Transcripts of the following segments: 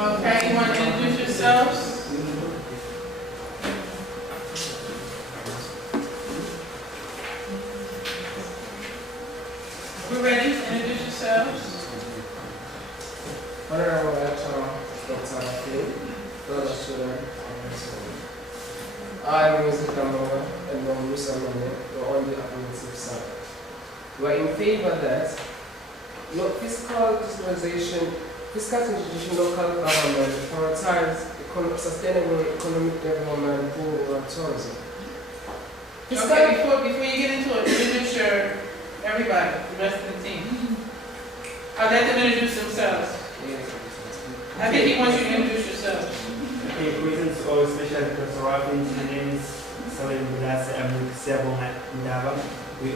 Okay, you want to introduce yourselves? We're ready to introduce yourselves. Honorable Lecturer Dr. Phil, fellow student, I'm Music Kamara and Musa Mane, the only affirmative side. We are in favor that fiscal decentralization, fiscal institution, local government prioritize sustainable economic development through tourism. Okay, before you get into it, introduce everybody, the rest of the team. I'll let them introduce themselves. I think he wants you to introduce yourself. Okay, greetings all, especially Professor Rafi. My name is Salim Bilase. I'm with Siabonga Ndaba. We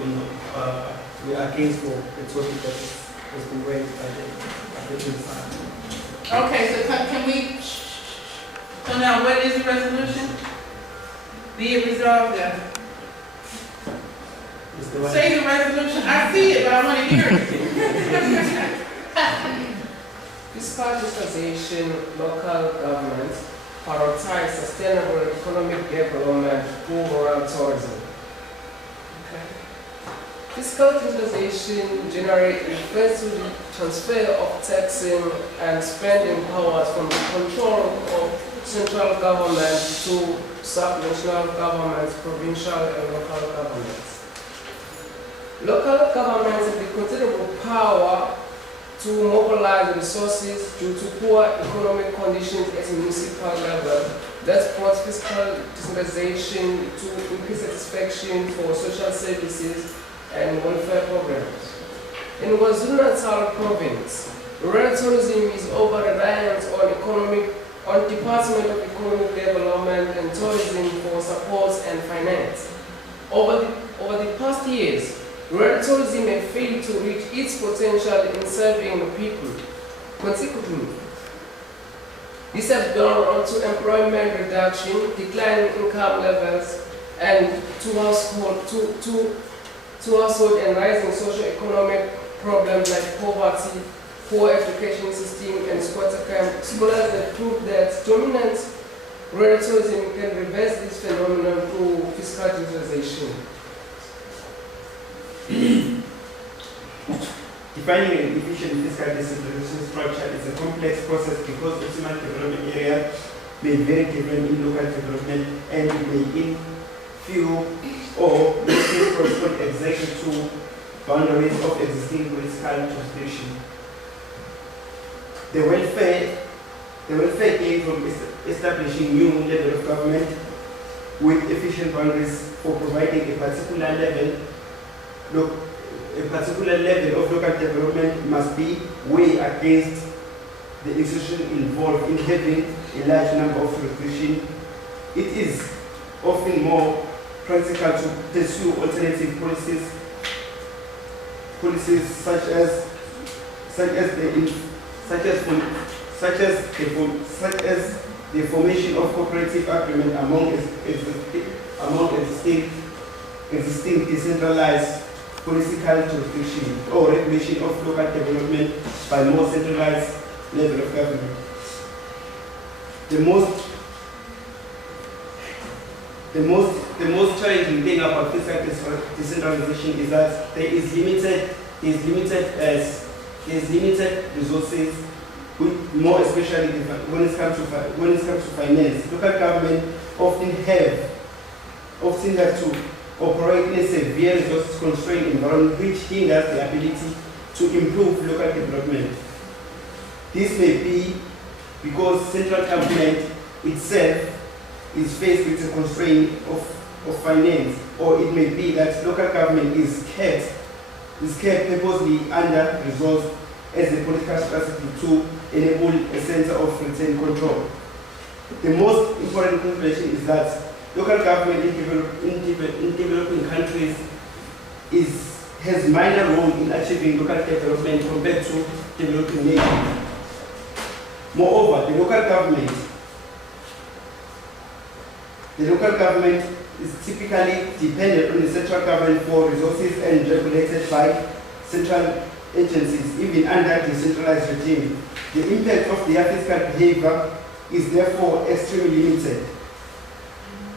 are against for the topic that has been raised by the team. Okay, so can we, so now what is the resolution? Be it resolved that. Say the resolution. I see it, but I want to hear it. Fiscal decentralization, local government prioritize sustainable economic development through rural tourism. Okay. Fiscal decentralization generally refers to the transfer of taxing and spending powers from the control of central government to sub-national governments, provincial and local governments. Local governments have the considerable power to mobilize resources due to poor economic conditions at municipal level. That promotes fiscal decentralization to increase satisfaction for social services and welfare programs. In KwaZulu-Natal province, rural tourism is over-reliant on Department of Economic Development and Tourism for support and finance. Over the past years, rural tourism has failed to reach its potential in serving the people. Consequently, this has gone on to employment reduction, declining income levels, and to household and rising socio-economic problems like poverty, poor education system, and squatter camp. Scholars have proved that dominant rural tourism can reverse this phenomenon through fiscal decentralization. Defining an efficient fiscal decentralization structure is a complex process because optimal development areas may be very different in local development and may in few or may correspond exactly to boundaries of existing political jurisdiction. The welfare came from establishing new level of government with efficient boundaries for providing a particular level of local development must be weighed against the institution involved in having a large number of jurisdictions. It is often more practical to pursue alternative policies such as the formation of cooperative agreement among existing decentralized political jurisdiction or regulation of local development by more centralized level of government. The most challenging thing about fiscal decentralization is that there is limited resources, more especially when it comes to finance. Local government often have to operate in a severe resource constrained environment which hinders the ability to improve local development. This may be because central government itself is faced with a constraint of finance, or it may be that local government is kept purposely under-resourced as a political strategy to enable a center of retained control. The most important consideration is that local government in developing countries has minor role in achieving local development compared to developing nations. Moreover, the local government is typically dependent on the central government for resources and regulated by central agencies, even under decentralized regime. The impact of their fiscal behavior is therefore extremely limited.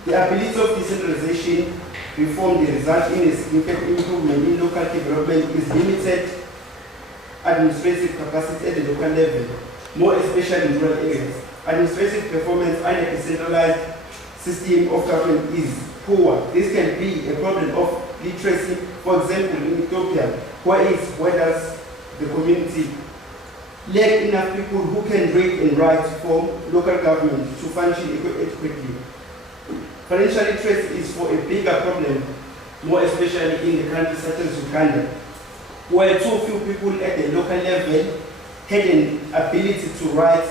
The ability of decentralization reform to result in a significant improvement in local development is limited administrative capacity at the local level, more especially in rural areas. Administrative performance under a decentralized system of government is poor. This can be a problem of literacy. For example, in Ethiopia, where does the community lack enough people who can read and write for local government to function adequately? Financial literacy is for a bigger problem, more especially in the countries such as Uganda, where too few people at the local level had an ability to write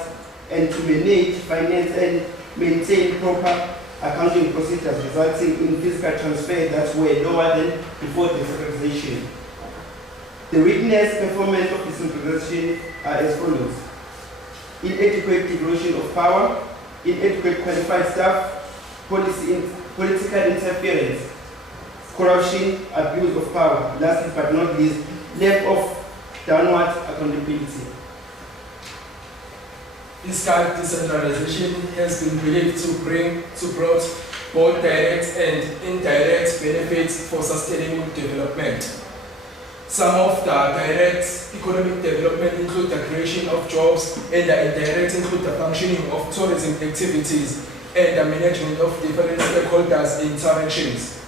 and to manage finance and maintain proper accounting procedures, resulting in fiscal transfer that were lower than before decentralization. The weakness performance of decentralization are as follows: inadequate devolution of power, inadequate qualified staff, political interference, corruption, abuse of power, lastly but not least, lack of downward accountability. Fiscal decentralization has been believed to bring both direct and indirect benefits for sustainable development. Some of the direct economic development include the creation of jobs, and the indirect include the functioning of tourism activities and the management of different stakeholders' interactions.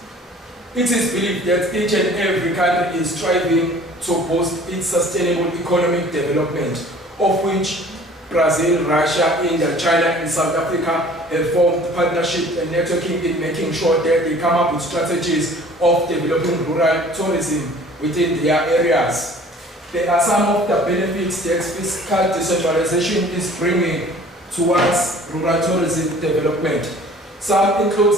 It is believed that each and every country is striving to boost its sustainable economic development, of which Brazil, Russia, India, China, and South Africa have formed partnership and networking in making sure that they come up with strategies of developing rural tourism within their areas. There are some of the benefits that fiscal decentralization is bringing towards rural tourism development. Some include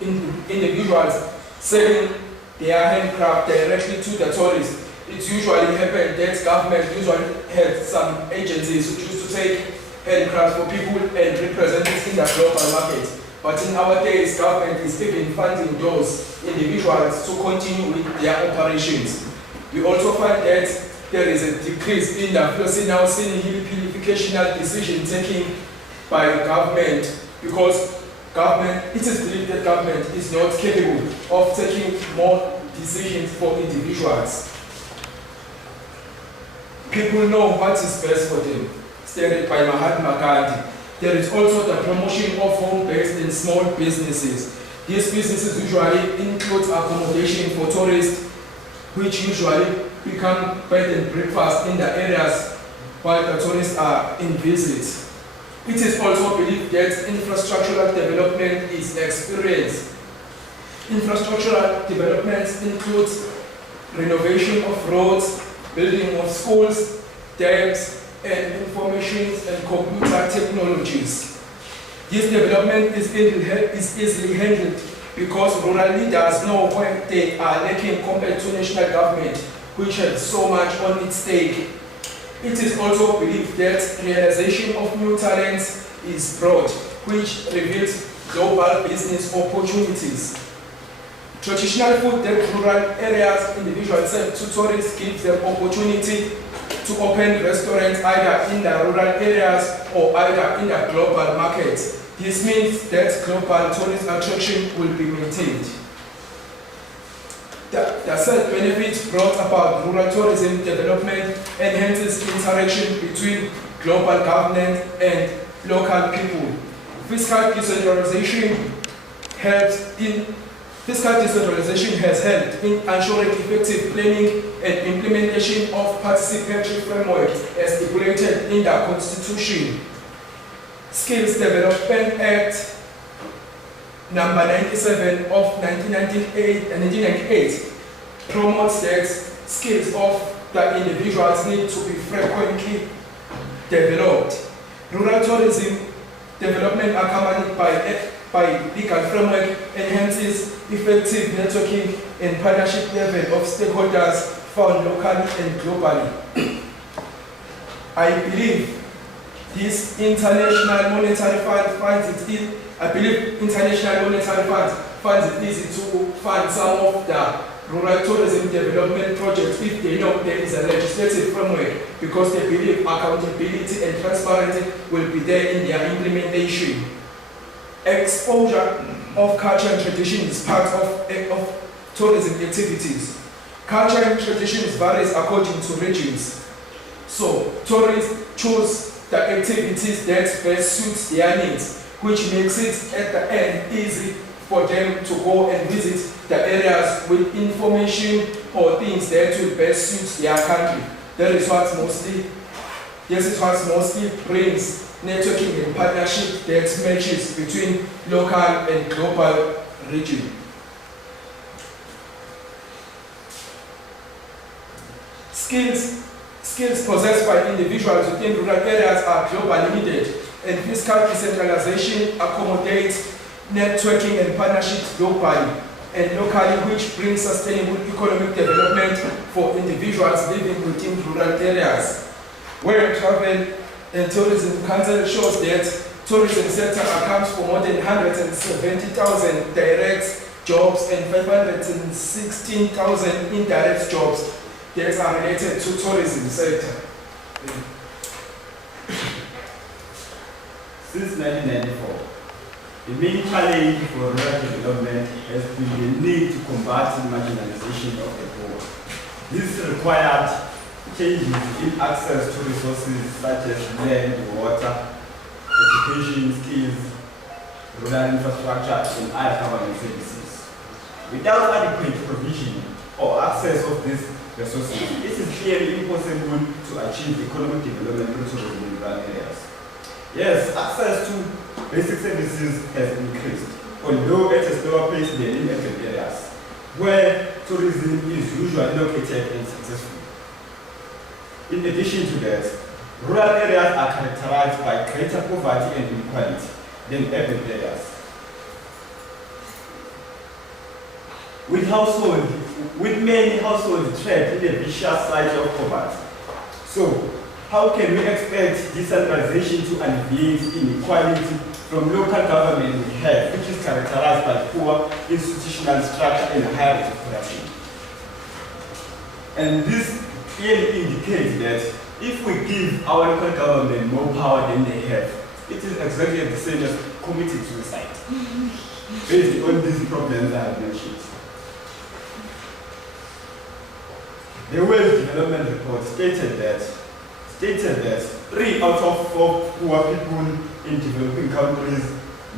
individuals selling their handcraft directly to the tourists. It usually happens that government usually has some agencies who used to take handcrafts for people and represent it in the global market. But in our days, government is even funding those individuals to continue with their operations. We also find that there is a decrease in the planification decision taking by government, because it is believed that government is not capable of taking more decisions for individuals. People know what is best for them, stated by Mahatma Gandhi. There is also the promotion of home-based and small businesses. These businesses usually include accommodation for tourists, which usually become bed and breakfast in the areas while the tourists are in visit. It is also believed that infrastructural development is experienced. Infrastructural developments include renovation of roads, building of schools, dams, and information and computer technologies. This development is easily handled because rural leaders know where they are lacking compared to national government, which has so much on its stake. It is also believed that realization of new talents is broad, which reveals global business opportunities. Traditional food that rural areas individuals sell to tourists gives them opportunity to open restaurants either in the rural areas or either in the global market. This means that global tourist attraction will be maintained. The said benefits brought about rural tourism development enhances interaction between global government and local people. Fiscal decentralization has helped in ensuring effective planning and implementation of participatory framework as stipulated in the Constitution. Skills Development Act number 97 of 1998 promotes that skills of the individuals need to be frequently developed. Rural tourism development accompanied by legal framework enhances effective networking and partnership level of stakeholders found locally and globally. I believe this International Monetary Fund finds it easy to fund some of the rural tourism development projects if they know there is a legislative framework, because they believe accountability and transparency will be there in their implementation. Exposure of culture and tradition is part of tourism activities. Culture and traditions varies according to regions. So tourists choose the activities that best suits their needs, which makes it at the end easy for them to go and visit the areas with information or things that will best suit their country. This is what mostly brings networking and partnership that matches between local and global region. Skills possessed by individuals within rural areas are globally needed, and fiscal decentralization accommodates networking and partnership globally and locally, which brings sustainable economic development for individuals living within rural areas. World Travel and Tourism Council shows that tourism sector accounts for more than 170,000 direct jobs and 516,000 indirect jobs that are related to tourism sector. Since 1994, the main challenge for rural development has been the need to combat the marginalization of the poor. This required changes in access to resources such as land, water, education, skills, rural infrastructure, and other government services. Without adequate provision or access of these resources, it is clearly impossible to achieve economic development in rural areas. Yes, access to basic services has increased, although at a slower pace than in urban areas, where tourism is usually located and successful. In addition to that, rural areas are characterized by greater poverty and inequality than urban areas. With many households trapped in a vicious cycle of poverty. So, how can we expect decentralization to alleviate inequality from local government we have, which is characterized by poor institutional structure and high rate of corruption? And this clearly indicates that if we give our local government more power than they have, it is exactly the same as committing suicide. Based on these problems I have mentioned. The World Development Report stated that 3 out of 4 poor people in developing countries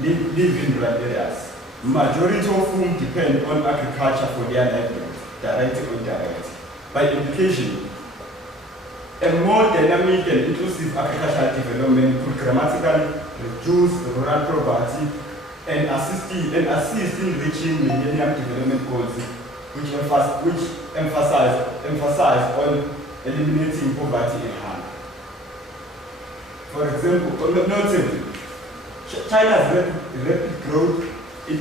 live in rural areas, majority of whom depend on agriculture for their livelihood, direct or indirect. By implication, a more dynamic and inclusive agricultural development could dramatically reduce rural poverty and assist in reaching Millennium Development Goals, which emphasize on eliminating poverty and harm. For example, notably, China's rapid growth in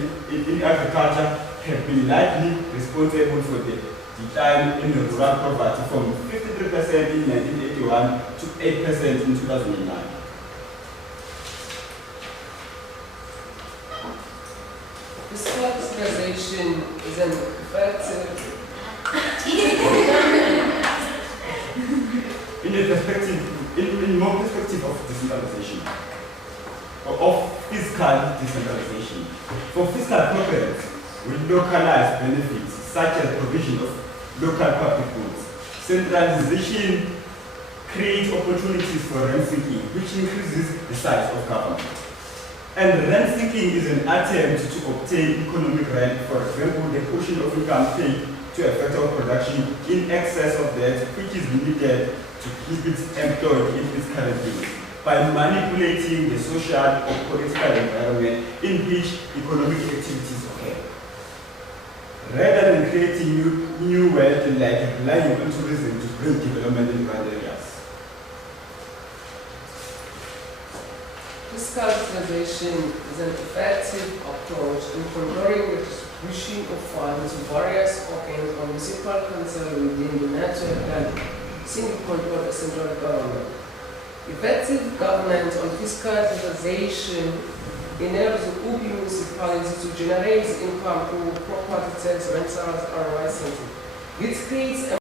agriculture have been likely responsible for the decline in rural poverty from 53% in 1981 to 8% in 2009. Fiscal decentralization is an effective in more perspective of decentralization, or of fiscal decentralization. For fiscal programs, we localize benefits such as provision of local public goods. Centralization creates opportunities for rent seeking, which increases the size of government. And rent seeking is an attempt to obtain economic rent, for example, the portion of income paid to a factor of production in excess of that which is needed to keep it employed in its current use, by manipulating the social or political environment in which economic activities occur. Rather than creating new wealth like relying on tourism to bring development in rural areas. Fiscal decentralization is an effective approach in controlling the distribution of funds to various organs or municipal council within the network that single control the central government. Effective governance on fiscal decentralization enables the UB municipality to generate income through property tax, rentals, or licensing. It creates a